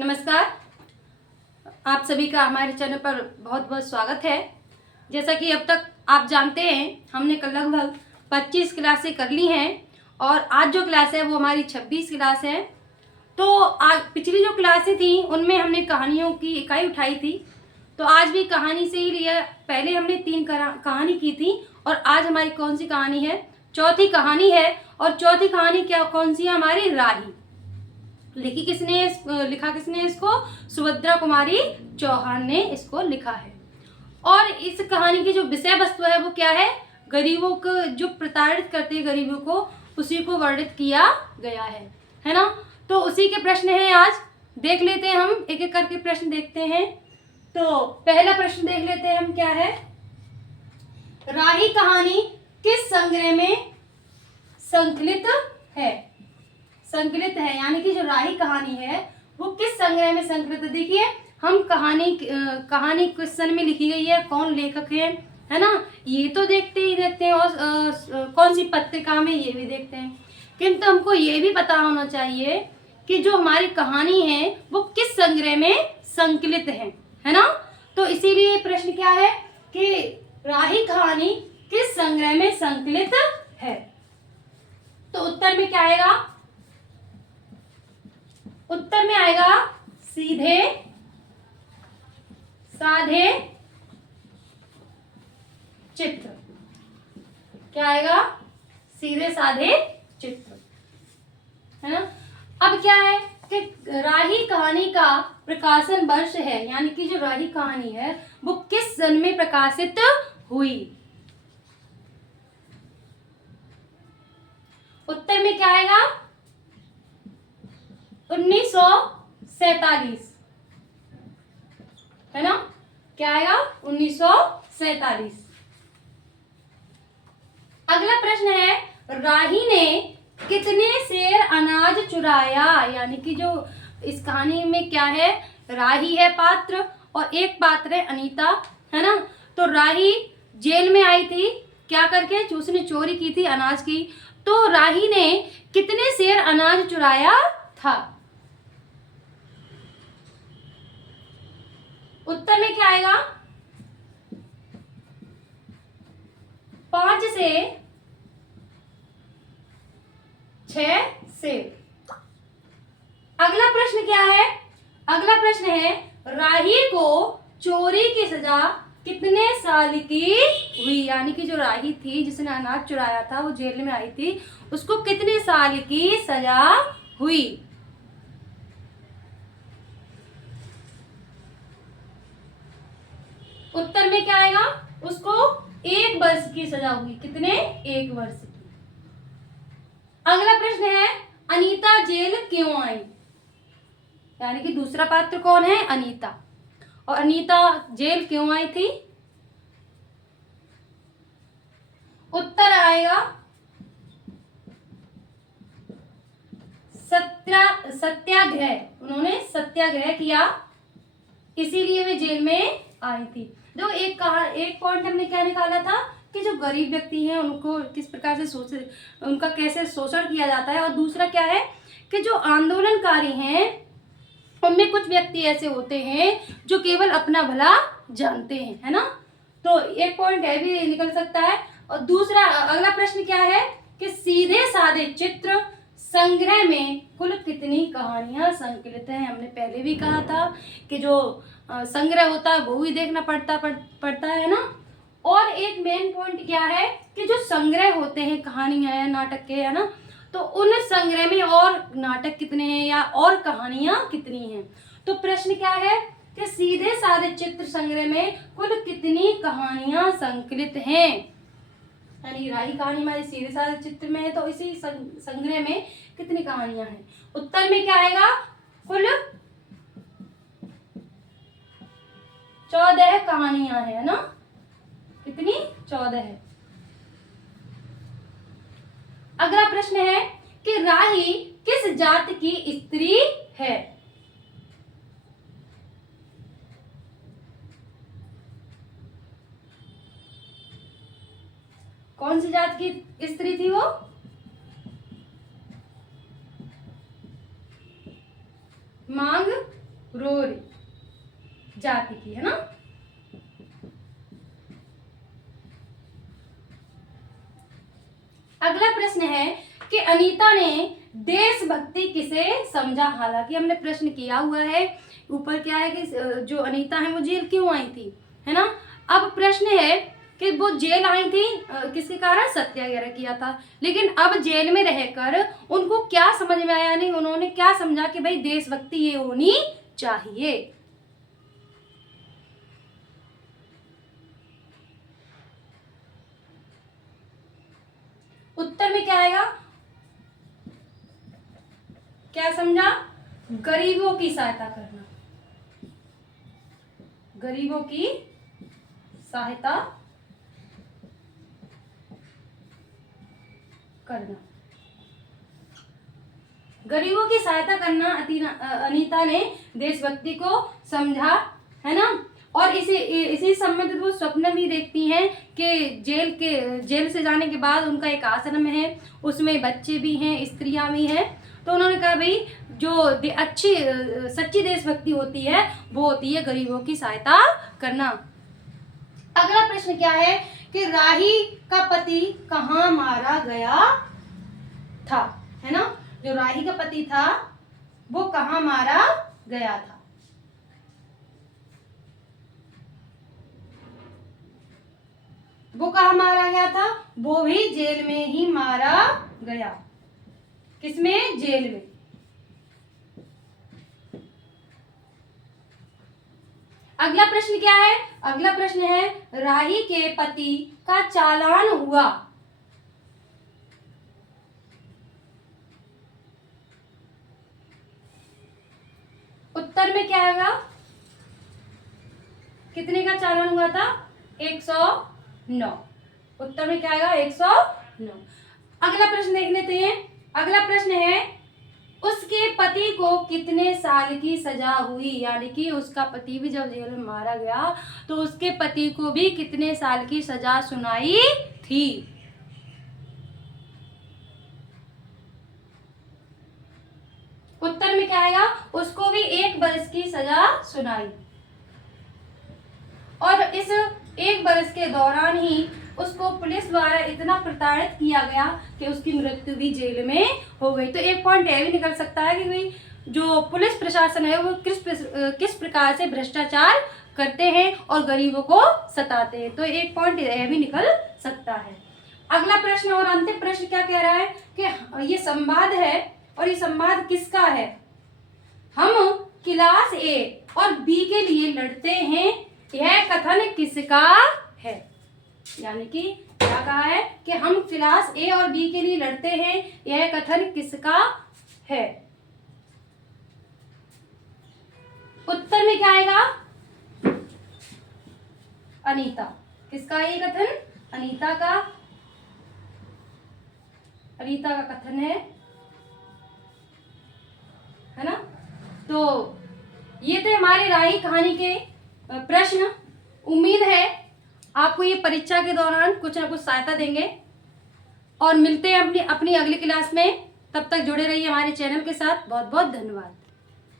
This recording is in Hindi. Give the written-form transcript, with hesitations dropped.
नमस्कार। आप सभी का हमारे चैनल पर बहुत बहुत स्वागत है। जैसा कि अब तक आप जानते हैं, हमने कल लगभग 25 क्लासें कर ली हैं और आज जो क्लास है वो हमारी 26 क्लास है। तो आज पिछली जो क्लासें थी उनमें हमने कहानियों की इकाई उठाई थी, तो आज भी कहानी से ही लिया। पहले हमने 3 कहानी की थी और आज हमारी कौन सी कहानी है? चौथी कहानी है। और चौथी कहानी क्या कौन सी है? हमारी राही। लिखा किसने इसको? सुभद्रा कुमारी चौहान ने इसको लिखा है। और इस कहानी की जो विषय वस्तु है वो क्या है? गरीबों को जो प्रताड़ित करते हैं, गरीबों को, उसी को वर्णित किया गया है ना। तो उसी के प्रश्न हैं आज। देख लेते हैं, हम एक एक करके प्रश्न देखते हैं। तो पहला प्रश्न देख लेते हैं हम, क्या है? राही कहानी किस संग्रह में संकलित है? संकलित है यानी कि जो राही कहानी है वो किस संग्रह में संकलित है? देखिए, हम कहानी किस सन में लिखी गई है, कौन लेखक है ना, ये तो देखते हैं। और कौन सी पत्रिका में, ये भी देखते हैं। किंतु हमको ये भी पता होना चाहिए कि जो हमारी कहानी है वो किस संग्रह में संकलित है ना। तो इसीलिए प्रश्न क्या है कि राही कहानी किस संग्रह में संकलित है? तो उत्तर में क्या आएगा? उत्तर में आएगा सीधे साधे चित्र। क्या आएगा? सीधे साधे चित्र, है ना। अब क्या है कि राही कहानी का प्रकाशन वर्ष है, यानी कि जो राही कहानी है वो किस सन में प्रकाशित हुई? उत्तर में क्या आएगा? 1947, है ना। क्या आएगा? 1947। अगला प्रश्न है, राही ने कितने सेर अनाज चुराया? यानी कि जो इस कहानी में क्या है, राही है पात्र और एक पात्र है अनीता, है ना। तो राही जेल में आई थी क्या करके? जो उसने चोरी की थी अनाज की। तो राही ने कितने सेर अनाज चुराया था? उत्तर में क्या आएगा? 5 से 6 सेर। अगला प्रश्न क्या है? अगला प्रश्न है, राही को चोरी की सजा कितने साल की हुई? यानी कि जो राही थी जिसने अनाज चुराया था, वो जेल में आई थी, उसको कितने साल की सजा हुई? उत्तर में क्या आएगा? उसको 1 वर्ष की सजा हुई। कितने? 1 वर्ष की। अगला प्रश्न है, अनीता जेल क्यों आई? यानी कि दूसरा पात्र कौन है? अनीता। और अनीता जेल क्यों आई थी? उत्तर आएगा सत्याग्रह। उन्होंने सत्याग्रह किया, इसीलिए वे जेल में आई थी। जो एक पॉइंट हमने क्या निकाला था कि जो गरीब व्यक्ति हैं उनको किस प्रकार से उनका कैसे शोषण किया जाता है। और दूसरा क्या है कि जो आंदोलनकारी हैं उनमें कुछ व्यक्ति ऐसे होते हैं जो केवल अपना भला जानते हैं, है ना। तो एक पॉइंट है भी निकल सकता है। और दूसरा अगला प्रश्न क्या है कि सीधे साधे चित्र संग्रह में कुल कितनी कहानियां संकलित हैं? हमने पहले भी कहा था कि जो संग्रह होता है वो भी देखना पड़ता है ना। और एक मेन पॉइंट क्या है कि जो संग्रह होते हैं कहानियां या नाटक के, है ना, तो उन संग्रह में और नाटक कितने हैं या और कहानियां कितनी हैं? तो प्रश्न क्या है कि सीधे साधे चित्र संग्रह में कुल कितनी कहानियां संकलित हैं? यानी राही कहानी हमारी सीधे साधे चित्र में है, तो इसी संग्रह में कितनी कहानियां हैं? उत्तर में क्या आएगा? कुल 14 कहानियां है ना। कितनी? 14 है। अगला प्रश्न है कि राही किस जाति की स्त्री है? कौन सी जात की स्त्री थी वो? मांग रोरी जाति की, है ना। अगला प्रश्न है कि अनीता ने देशभक्ति किसे समझा। हालांकि हमने प्रश्न किया हुआ है, ऊपर क्या है कि जो अनीता है वो जेल क्यों आई थी, है ना। अब प्रश्न है कि वो जेल आई थी किसके कारण, सत्याग्रह किया था। लेकिन अब जेल में रहकर उनको क्या समझ में आया, नहीं उन्होंने क्या समझा कि भाई देशभक्ति ये होनी चाहिए। उत्तर में क्या आएगा, क्या समझा, गरीबों की सहायता करना, गरीबों की सहायता करना, गरीबों की सहायता करना अनीता ने देशभक्ति को समझा, है ना। और इसी संबंधित वो स्वप्न भी देखती हैं कि जेल से जाने के बाद उनका एक आश्रम है, उसमें बच्चे भी हैं, स्त्रियां भी हैं। तो उन्होंने कहा भाई जो अच्छी सच्ची देशभक्ति होती है वो होती है गरीबों की सहायता करना। अगला प्रश्न क्या है कि राही का पति कहाँ मारा गया था, है ना। जो राही का पति था वो कहाँ मारा गया था। वो कहाँ मारा गया था, वो भी जेल में ही मारा गया। किसमें, जेल में। अगला प्रश्न क्या है, अगला प्रश्न है राही के पति का चालान हुआ। उत्तर में क्या आएगा, कितने का चालान हुआ था, 109। उत्तर में क्या आएगा, 109। अगला प्रश्न देख लेते हैं। अगला प्रश्न है उसके पति को कितने साल की सजा हुई, यानी कि उसका पति भी जब जेल में मारा गया तो उसके पति को भी कितने साल की सजा सुनाई थी। उत्तर में क्या आएगा, उसको भी 1 वर्ष की सजा सुनाई। और इस 1 वर्ष के दौरान ही उसको पुलिस द्वारा इतना प्रताड़ित किया गया कि उसकी मृत्यु भी जेल में हो गई। तो एक पॉइंट यह भी निकल सकता है कि भाई जो पुलिस प्रशासन है वो किस प्रकार से भ्रष्टाचार करते हैं और गरीबों को सताते हैं। तो एक पॉइंट यह भी निकल सकता है। अगला प्रश्न और अंतिम प्रश्न क्या कह रहा है कि ये संवाद है और ये संवाद किसका है, हम क्लास ए और बी के लिए लड़ते हैं, यह कथन किसका है। यानी कि क्या कहा है कि हम क्लास ए और बी के लिए लड़ते हैं, यह कथन किसका है। उत्तर में क्या आएगा, अनीता। किसका है ये कथन, अनीता का कथन है ना। तो ये थे हमारे राही कहानी के प्रश्न। उम्मीद है आपको ये परीक्षा के दौरान कुछ ना कुछ सहायता देंगे। और मिलते हैं अपनी अगली क्लास में। तब तक जुड़े रहिए हमारे चैनल के साथ। बहुत बहुत धन्यवाद।